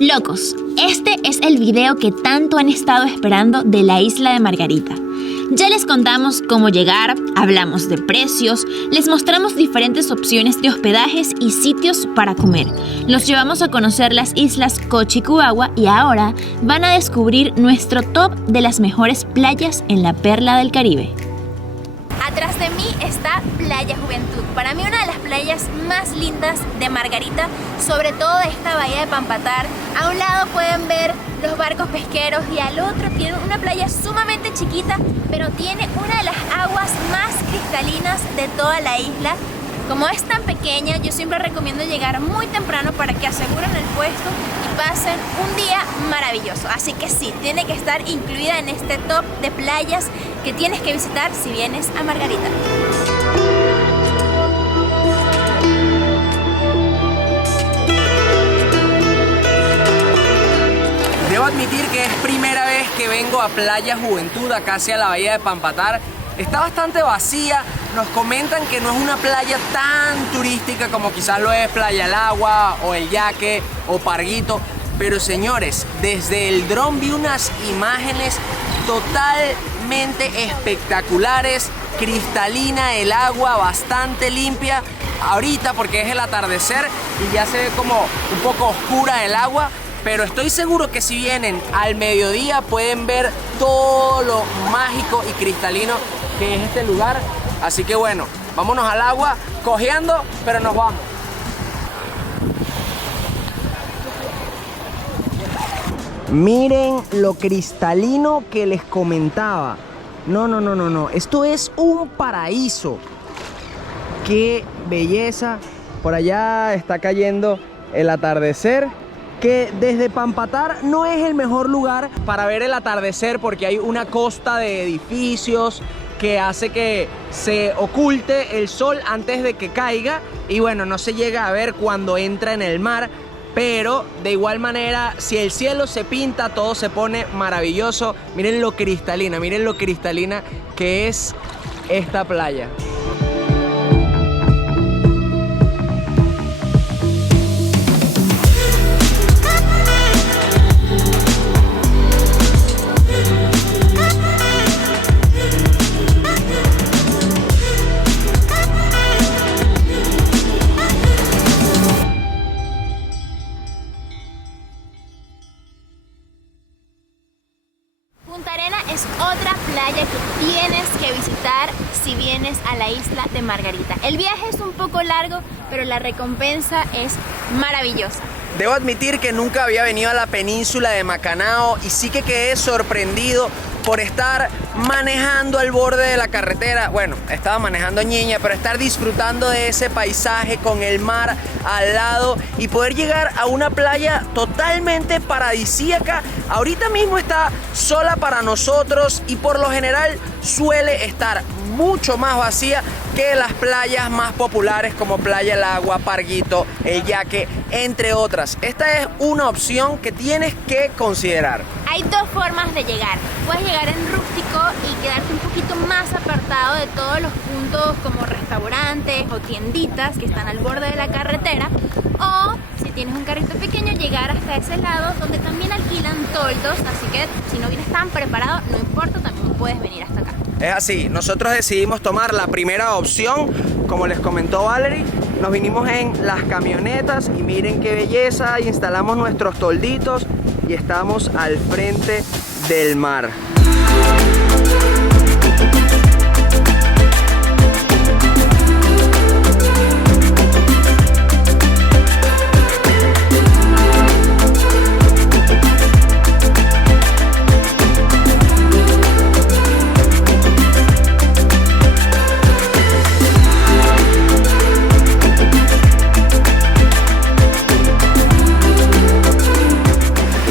Locos, este es el video que tanto han estado esperando de la isla de Margarita. Ya les contamos cómo llegar, hablamos de precios, les mostramos diferentes opciones de hospedajes y sitios para comer. Los llevamos a conocer las islas Coche y Cubagua y ahora van a descubrir nuestro top de las mejores playas en la perla del Caribe. Atrás de mí está Playa Juventud, para mí una de las playas más lindas de Margarita, sobre todo de esta bahía de Pampatar. A un lado pueden ver los barcos pesqueros y al otro tiene una playa sumamente chiquita, pero tiene una de las aguas más cristalinas de toda la isla. Como es tan pequeña, yo siempre recomiendo llegar muy temprano para que aseguren el puesto y pasen un día maravilloso. Así que sí, tiene que estar incluida en este top de playas que tienes que visitar si vienes a Margarita. Debo admitir que es primera vez que vengo a Playa Juventud, acá hacia la bahía de Pampatar. Está bastante vacía, nos comentan que no es una playa tan turística como quizás lo es Playa El Agua o El Yaque o Parguito, pero señores, desde el dron vi unas imágenes totalmente espectaculares, cristalina el agua, bastante limpia, ahorita porque es el atardecer y ya se ve como un poco oscura el agua, pero estoy seguro que si vienen al mediodía pueden ver todo lo mágico y cristalino que es este lugar. Así que bueno, vámonos al agua, cojeando, pero nos vamos. Miren lo cristalino que les comentaba. No. Esto es un paraíso. Qué belleza. Por allá está cayendo el atardecer. Que desde Pampatar no es el mejor lugar para ver el atardecer porque hay una costa de edificios que hace que se oculte el sol antes de que caiga y bueno, no se llega a ver cuando entra en el mar, pero de igual manera, si el cielo se pinta, todo se pone maravilloso. Miren lo cristalina que es esta playa. Es otra playa que tienes que visitar si vienes a la isla de Margarita. El viaje es un poco largo, pero la recompensa es maravillosa. Debo admitir que nunca había venido a la península de Macanao y sí que quedé sorprendido por estar manejando al borde de la carretera. Bueno, estaba manejando Ñeña, pero estar disfrutando de ese paisaje con el mar al lado y poder llegar a una playa totalmente paradisíaca. Ahorita mismo está sola para nosotros y por lo general suele estar mucho más vacía que las playas más populares como Playa El Agua, Parguito, El Yaque, entre otras. Esta es una opción que tienes que considerar. Hay dos formas de llegar. Puedes llegar en rústico y quedarte un poquito más apartado de todos los puntos como restaurantes o tienditas que están al borde de la carretera, o si tienes un carrito pequeño, llegar hasta ese lado donde también alquilan toldos, así que si no vienes tan preparado, no importa, también puedes venir hasta acá. Es así, nosotros decidimos tomar la primera opción, como les comentó Valerie, nos vinimos en las camionetas y miren qué belleza, instalamos nuestros tolditos y estamos al frente del mar.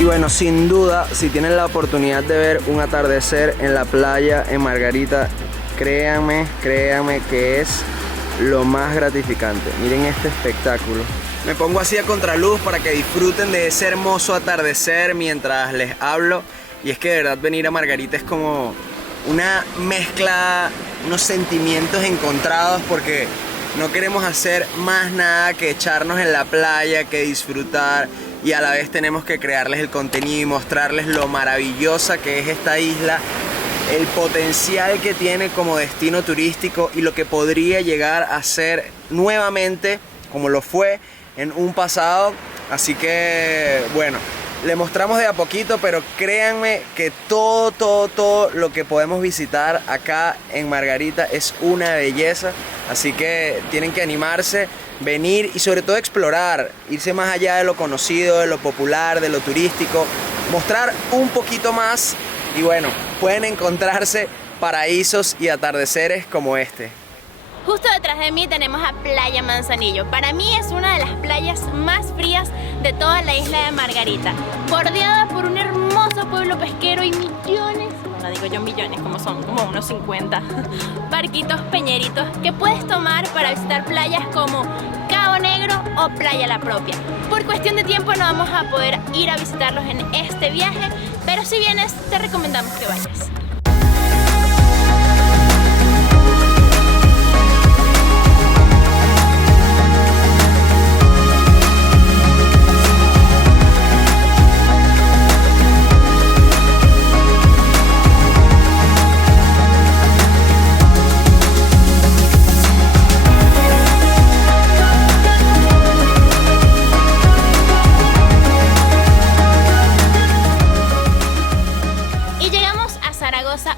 Bueno, sin duda, si tienen la oportunidad de ver un atardecer en la playa en Margarita, créanme que es lo más gratificante. Miren este espectáculo. Me pongo así a contraluz para que disfruten de ese hermoso atardecer mientras les hablo. Y es que de verdad venir a Margarita es como una mezcla, unos sentimientos encontrados porque no queremos hacer más nada que echarnos en la playa, que disfrutar y a la vez tenemos que crearles el contenido y mostrarles lo maravillosa que es esta isla, el potencial que tiene como destino turístico y lo que podría llegar a ser nuevamente como lo fue en un pasado. Así que bueno, le mostramos de a poquito, pero créanme que todo lo que podemos visitar acá en Margarita es una belleza. Así que tienen que animarse, venir y sobre todo explorar, irse más allá de lo conocido, de lo popular, de lo turístico, mostrar un poquito más y bueno, pueden encontrarse paraísos y atardeceres como este. Justo detrás de mí tenemos a Playa Manzanillo. Para mí es una de las playas más frías de toda la isla de Margarita, bordeada por un hermoso pueblo pesquero y millones, no digo yo millones, como son como unos 50 barquitos peñeritos que puedes tomar para visitar playas como Cabo Negro o Playa La Propia. Por cuestión de tiempo no vamos a poder ir a visitarlos en este viaje, pero si vienes te recomendamos que vayas.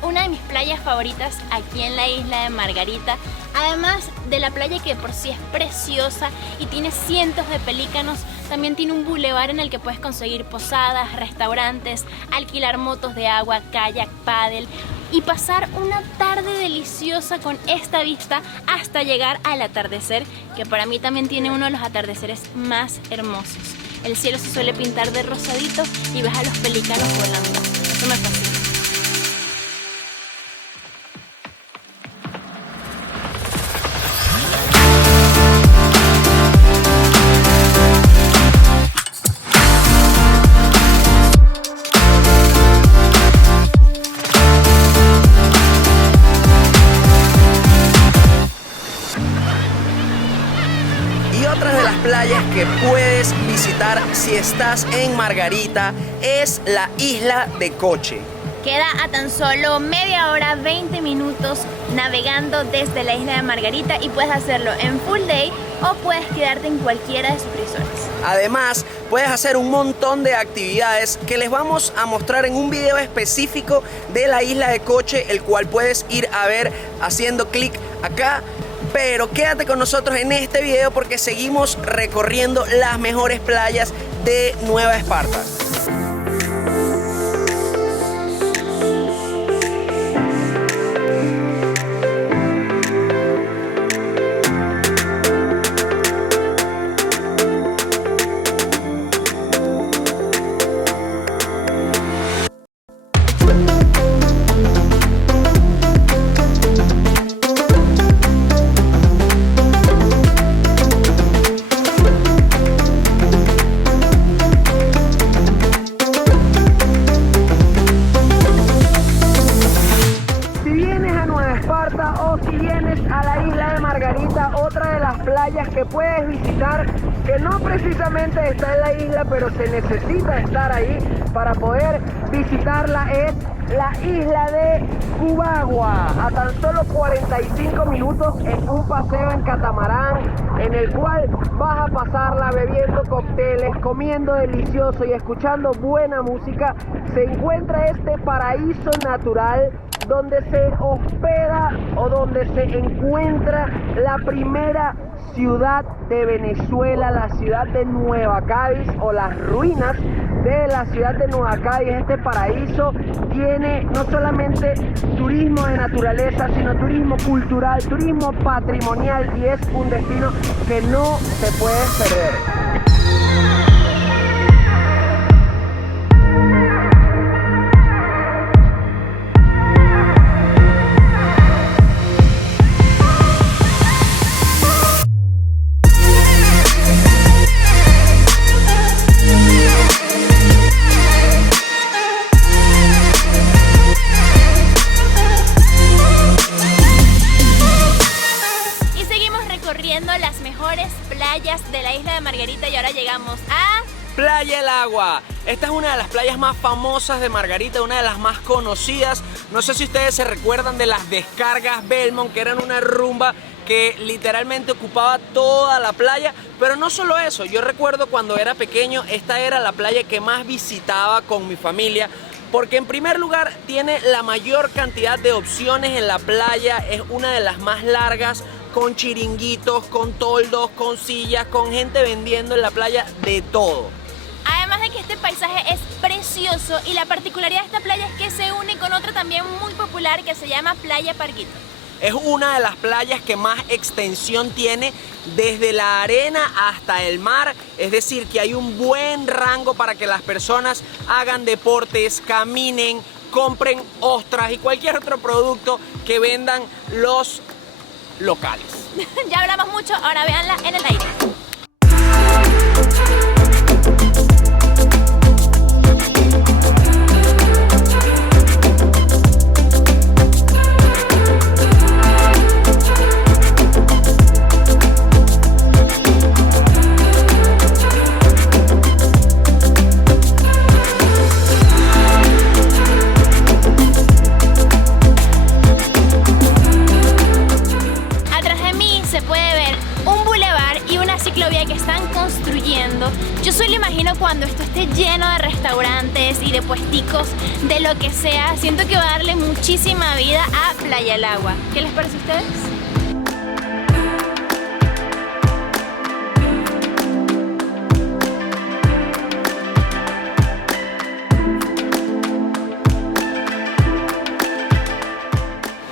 Una de mis playas favoritas aquí en la isla de Margarita, además de la playa que por sí es preciosa y tiene cientos de pelícanos, también tiene un bulevar en el que puedes conseguir posadas, restaurantes, alquilar motos de agua, kayak, paddle y pasar una tarde deliciosa con esta vista hasta llegar al atardecer, que para mí también tiene uno de los atardeceres más hermosos. El cielo se suele pintar de rosadito y ves a los pelícanos volando. Eso me fascina. Otra de las playas que puedes visitar si estás en Margarita es la isla de Coche. Queda a tan solo media hora, 20 minutos navegando desde la isla de Margarita y puedes hacerlo en full day o puedes quedarte en cualquiera de sus resorts. Además, puedes hacer un montón de actividades que les vamos a mostrar en un video específico de la isla de Coche, el cual puedes ir a ver haciendo clic acá. Pero quédate con nosotros en este video porque seguimos recorriendo las mejores playas de Nueva Esparta. Otra de las playas que puedes visitar, que no precisamente está en la isla, pero se necesita estar ahí para poder visitarla, es la isla de Cubagua, a tan solo 45 minutos en un paseo en catamarán, en el cual vas a pasarla bebiendo cócteles, comiendo delicioso y escuchando buena música. Se encuentra este paraíso natural donde se hospeda o donde se encuentra la primera ciudad de Venezuela, la ciudad de Nueva Cádiz o las ruinas de la ciudad de Nueva Cádiz. Este paraíso tiene no solamente turismo de naturaleza, sino turismo cultural, turismo patrimonial y es un destino que no se puede perder. Las mejores playas de la isla de Margarita y Playa El Agua. Esta es una de las playas más famosas de Margarita, una de las más conocidas. No sé si ustedes se recuerdan de las descargas Belmont, que eran una rumba que literalmente ocupaba toda la playa. Pero no solo eso, yo recuerdo cuando era pequeño, esta era la playa que más visitaba con mi familia, porque en primer lugar tiene la mayor cantidad de opciones en la playa, es una de las más largas, con chiringuitos, con toldos, con sillas, con gente vendiendo en la playa de todo. Además de que este paisaje es precioso y la particularidad de esta playa es que se une con otra también muy popular que se llama Playa Parguito. Es una de las playas que más extensión tiene desde la arena hasta el mar, es decir, que hay un buen rango para que las personas hagan deportes, caminen, compren ostras y cualquier otro producto que vendan los locales. Ya hablamos mucho, ahora véanla en el aire. Que están construyendo. Yo solo imagino cuando esto esté lleno de restaurantes y de puesticos de lo que sea. Siento que va a darle muchísima vida a Playa El Agua. ¿Qué les parece a ustedes?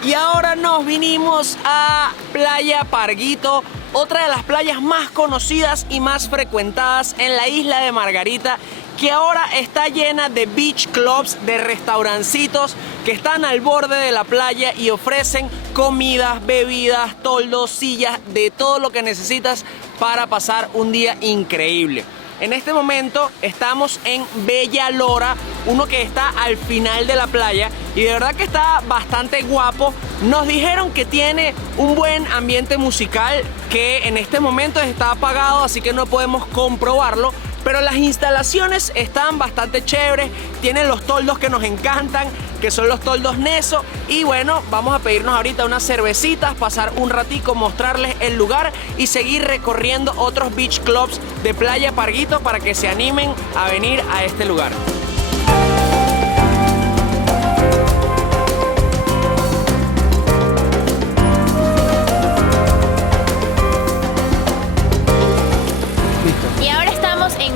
Y ahora nos vinimos a Playa Parguito, otra de las playas más conocidas y más frecuentadas en la isla de Margarita, que ahora está llena de beach clubs, de restaurancitos que están al borde de la playa y ofrecen comidas, bebidas, toldos, sillas, de todo lo que necesitas para pasar un día increíble. En este momento estamos en Bella Lora, uno que está al final de la playa y de verdad que está bastante guapo. Nos dijeron que tiene un buen ambiente musical que en este momento está apagado, así que no podemos comprobarlo, pero las instalaciones están bastante chéveres, tienen los toldos que nos encantan, que son los toldos Neso, y bueno, vamos a pedirnos ahorita unas cervecitas, pasar un ratico, mostrarles el lugar y seguir recorriendo otros beach clubs de Playa Parguito para que se animen a venir a este lugar.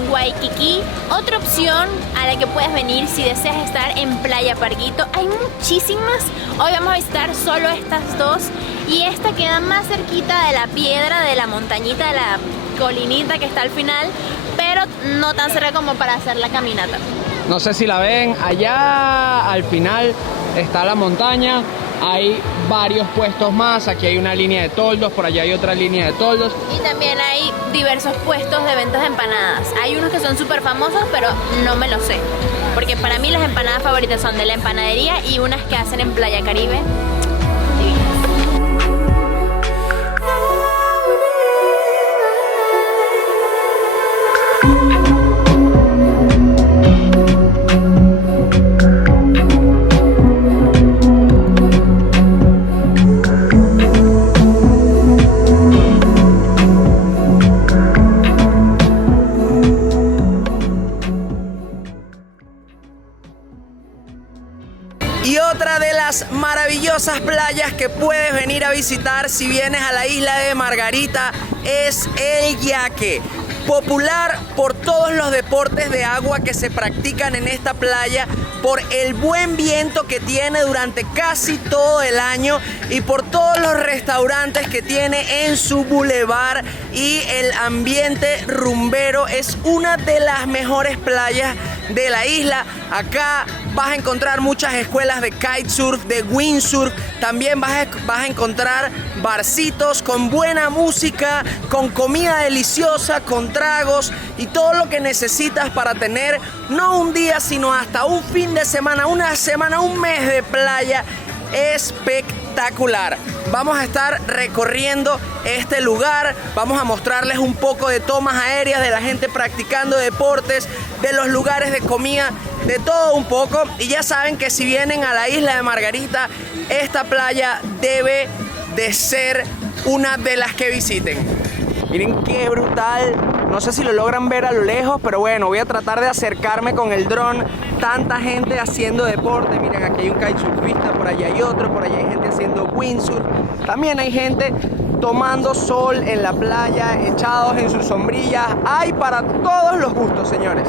Waikiki, otra opción a la que puedes venir si deseas estar en Playa Parguito. Hay muchísimas, hoy vamos a visitar solo estas dos y esta queda más cerquita de la piedra, de la montañita, de la colinita que está al final, pero no tan cerca como para hacer la caminata. No sé si la ven, allá al final está la montaña, hay varios puestos más, aquí hay una línea de toldos, por allá hay otra línea de toldos. Y también hay diversos puestos de ventas de empanadas. Hay unos que son súper famosos, pero no me lo sé. Porque para mí las empanadas favoritas son de la empanadería y unas que hacen en Playa Caribe. Y otra de las maravillosas playas que puedes venir a visitar si vienes a la isla de Margarita es El Yaque. Popular por todos los deportes de agua que se practican en esta playa, por el buen viento que tiene durante casi todo el año y por todos los restaurantes que tiene en su bulevar y el ambiente rumbero. Es una de las mejores playas de la isla. Acá vas a encontrar muchas escuelas de kitesurf, de windsurf. También vas a encontrar barcitos con buena música, con comida deliciosa, con tragos y todo lo que necesitas para tener no un día, sino hasta un fin de semana, una semana, un mes de playa espectacular. espectacular. Vamos a estar recorriendo este lugar, vamos a mostrarles un poco de tomas aéreas de la gente practicando deportes, de los lugares de comida, de todo un poco. Y ya saben que si vienen a la isla de Margarita, esta playa debe de ser una de las que visiten. Miren qué brutal, no sé si lo logran ver a lo lejos, pero bueno, voy a tratar de acercarme con el dron. Tanta gente haciendo deporte, miren, aquí hay un kitesurfista, por allá hay otro, por allá hay gente haciendo windsurf. También hay gente tomando sol en la playa, echados en sus sombrillas. Hay para todos los gustos, señores.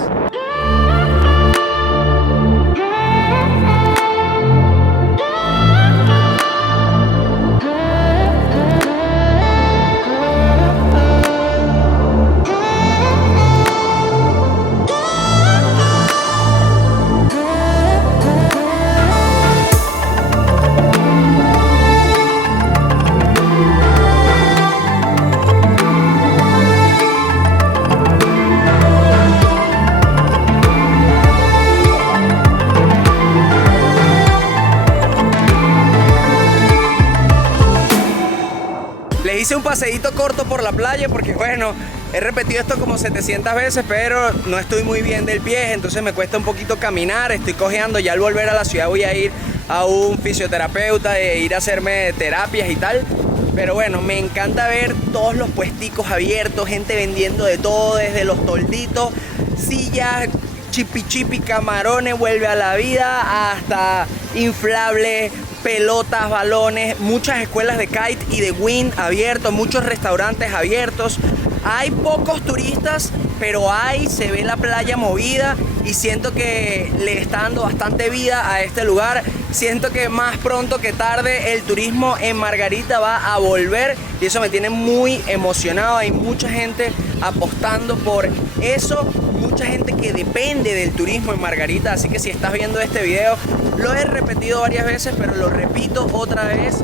Hice un paseíto corto por la playa porque bueno, he repetido esto como 700 veces, pero no estoy muy bien del pie, entonces me cuesta un poquito caminar, estoy cojeando. Ya al volver a la ciudad voy a ir a un fisioterapeuta e ir a hacerme terapias y tal. Pero bueno, me encanta ver todos los puesticos abiertos, gente vendiendo de todo, desde los tolditos, sillas, chipi, camarones, vuelve a la vida, hasta inflables, pelotas, balones, muchas escuelas de kite y de wind abiertos, muchos restaurantes abiertos. Hay pocos turistas, pero se ve la playa movida y siento que le está dando bastante vida a este lugar. Siento que más pronto que tarde el turismo en Margarita va a volver y eso me tiene muy emocionado. Hay mucha gente apostando por eso, mucha gente que depende del turismo en Margarita, así que si estás viendo este video, lo he repetido varias veces, pero lo repito otra vez,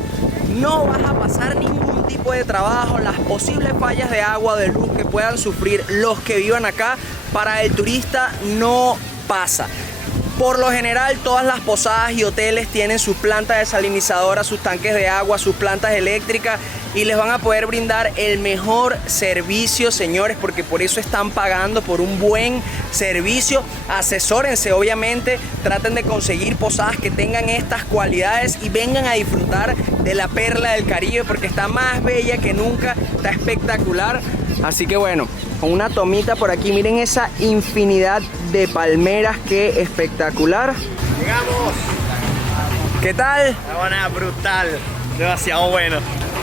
no vas a pasar ningún tipo de trabajo. Las posibles fallas de agua o de luz que puedan sufrir los que vivan acá, para el turista no pasa. Por lo general, todas las posadas y hoteles tienen sus plantas desalinizadoras, sus tanques de agua, sus plantas eléctricas y les van a poder brindar el mejor servicio, señores, porque por eso están pagando por un buen servicio. Asesórense, obviamente, traten de conseguir posadas que tengan estas cualidades y vengan a disfrutar de la perla del Caribe porque está más bella que nunca, está espectacular. Así que bueno, con una tomita por aquí, miren esa infinidad de palmeras, qué espectacular. Llegamos. ¿Qué tal? La buena, brutal, demasiado bueno.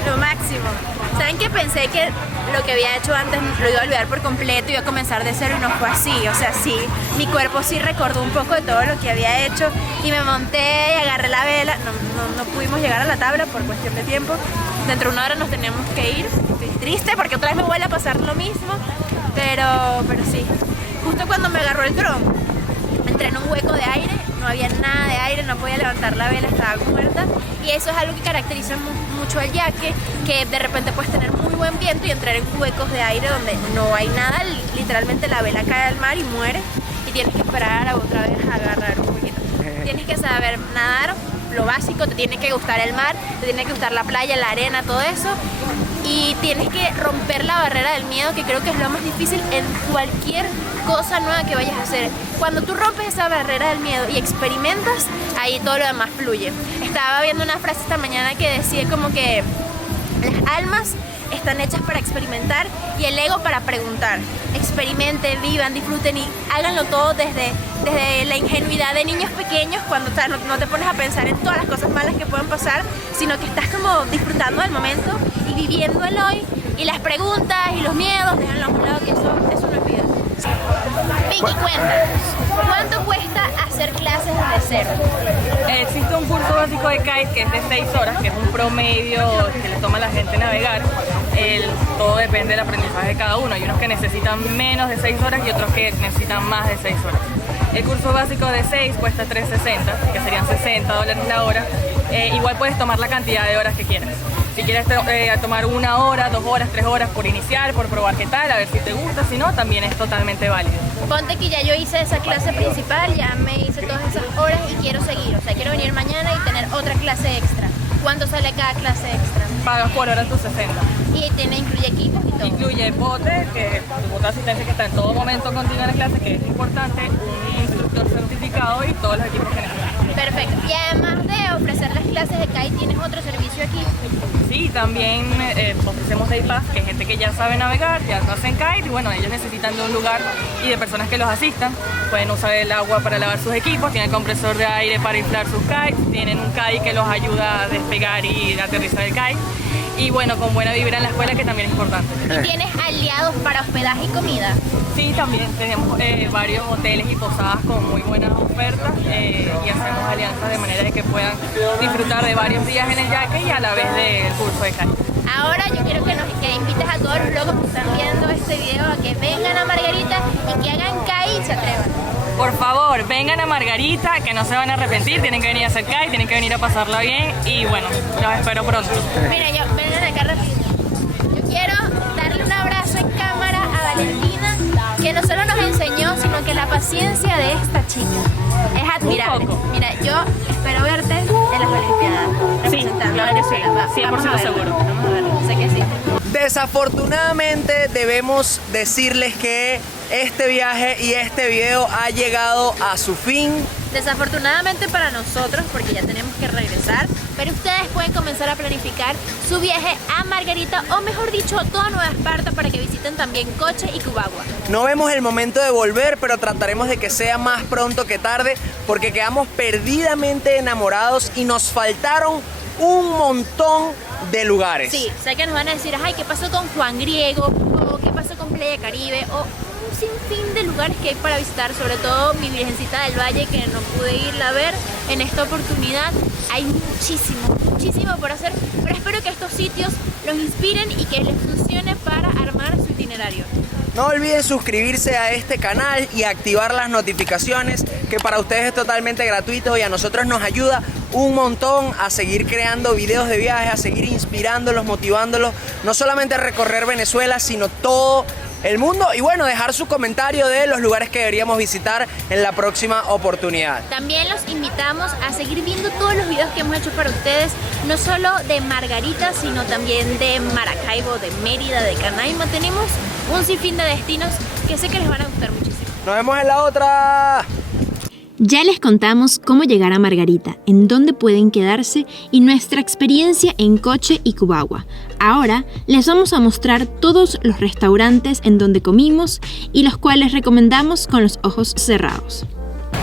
Lo máximo. ¿Saben que pensé que lo que había hecho antes lo iba a olvidar por completo, iba a comenzar de cero y no fue así? O sea, sí, mi cuerpo sí recordó un poco de todo lo que había hecho y me monté y agarré la vela. No pudimos llegar a la tabla por cuestión de tiempo. Dentro de una hora nos tenemos que ir. Estoy triste porque otra vez me vuelve a pasar lo mismo, pero sí. Justo cuando me agarró el dron, entré en un hueco de aire, no había nada de aire, no podía levantar la vela, estaba muerta. Y eso es algo que caracteriza mucho al yaque, que de repente puedes tener muy buen viento y entrar en huecos de aire donde no hay nada, literalmente la vela cae al mar y muere y tienes que esperar a otra vez a agarrar un poquito. Tienes que saber nadar, lo básico, te tiene que gustar el mar, te tiene que gustar la playa, la arena, todo eso. Y tienes que romper la barrera del miedo, que creo que es lo más difícil en cualquier cosa nueva que vayas a hacer. Cuando tú rompes esa barrera del miedo y experimentas, ahí todo lo demás fluye. Estaba viendo una frase esta mañana que decía como que las almas están hechas para experimentar y el ego para preguntar. Experimenten, vivan, disfruten y háganlo todo desde la ingenuidad de niños pequeños, cuando no te pones a pensar en todas las cosas malas que pueden pasar, sino que estás como disfrutando del momento y viviendo el hoy, y las preguntas y los miedos, déjenlo a un lado, que eso no es vida. Vicky, cuéntanos, ¿cuánto cuesta hacer clases desde cero? Existe un curso básico de kite que es de 6 horas, que es un promedio que le toma a la gente navegar. Todo depende del aprendizaje de cada uno. Hay unos que necesitan menos de 6 horas y otros que necesitan más de 6 horas. El curso básico de 6 cuesta $3.60, que serían $60 la hora. Igual puedes tomar la cantidad de horas que quieras. Si quieres tomar 1 hora, 2 horas, 3 horas por iniciar, por probar qué tal, a ver si te gusta, si no, también es totalmente válido. Ponte que ya yo hice esa clase principal, ya me hice todas esas horas y quiero seguir. O sea, quiero venir mañana y tener otra clase extra. ¿Cuánto sale vale cada clase extra? Pagas por hora tus 60. Y incluye equipos y todo. Incluye bote, que tu bote de asistencia que está en todo momento contigo en la clase, que es importante, un instructor certificado y todos los equipos que necesitas. Perfecto. Y además de ofrecer las clases de kite, ¿tienes otro servicio aquí? Sí, también ofrecemos Day Pass, que es gente que ya sabe navegar, ya hacen kite y bueno, ellos necesitan de un lugar y de personas que los asistan. Pueden usar el agua para lavar sus equipos, tienen compresor de aire para inflar sus kites, tienen un kite que los ayuda a despegar y aterrizar el kite. Y bueno, con buena vibra en la escuela, que también es importante. ¿Y tienes aliados para hospedaje y comida? Sí, también tenemos varios hoteles y posadas con muy buenas ofertas y hacemos alianzas de manera de que puedan disfrutar de varios días en el yaque y a la vez del curso de kite. Ahora yo quiero que invites a todos los locos que están viendo este video a que vengan a Margarita y que hagan kite y se atrevan. Por favor, vengan a Margarita, que no se van a arrepentir, tienen que venir a hacer kite, tienen que venir a pasarla bien y bueno, los espero pronto. Mira, vengan acá rápido. Yo quiero darle un abrazo en cámara a Valentina, que no solo nos enseñó, sino que la paciencia de esta chica es admirable. Mira, yo espero verte en las Olimpiadas. Sí, claro que sí, 100% seguro. Vamos a verlo, sé que sí. Desafortunadamente debemos decirles que este viaje y este video ha llegado a su fin. Desafortunadamente para nosotros, porque ya tenemos que regresar, pero ustedes pueden comenzar a planificar su viaje a Margarita, o mejor dicho, toda Nueva Esparta, para que visiten también Coche y Cubagua. No vemos el momento de volver, pero trataremos de que sea más pronto que tarde, porque quedamos perdidamente enamorados y nos faltaron un montón de lugares. Sí, sé que nos van a decir, ay, ¿qué pasó con Juan Griego? O ¿qué pasó con Playa Caribe? O un sinfín de lugares que hay para visitar, sobre todo mi Virgencita del Valle, que no pude irla a ver en esta oportunidad. Hay muchísimo por hacer, pero espero que estos sitios los inspiren y que les funcione para armar su itinerario. No olviden suscribirse a este canal y activar las notificaciones, que para ustedes es totalmente gratuito y a nosotros nos ayuda un montón a seguir creando videos de viajes, a seguir inspirándolos, motivándolos, no solamente a recorrer Venezuela, sino todo el mundo. Y bueno, dejar su comentario de los lugares que deberíamos visitar en la próxima oportunidad. También los invitamos a seguir viendo todos los videos que hemos hecho para ustedes, no solo de Margarita, sino también de Maracaibo, de Mérida, de Canaima. Tenemos un sinfín de destinos que sé que les van a gustar muchísimo. Nos vemos en la otra. Ya les contamos cómo llegar a Margarita, en dónde pueden quedarse y nuestra experiencia en Coche y Cubagua. Ahora les vamos a mostrar todos los restaurantes en donde comimos y los cuales recomendamos con los ojos cerrados.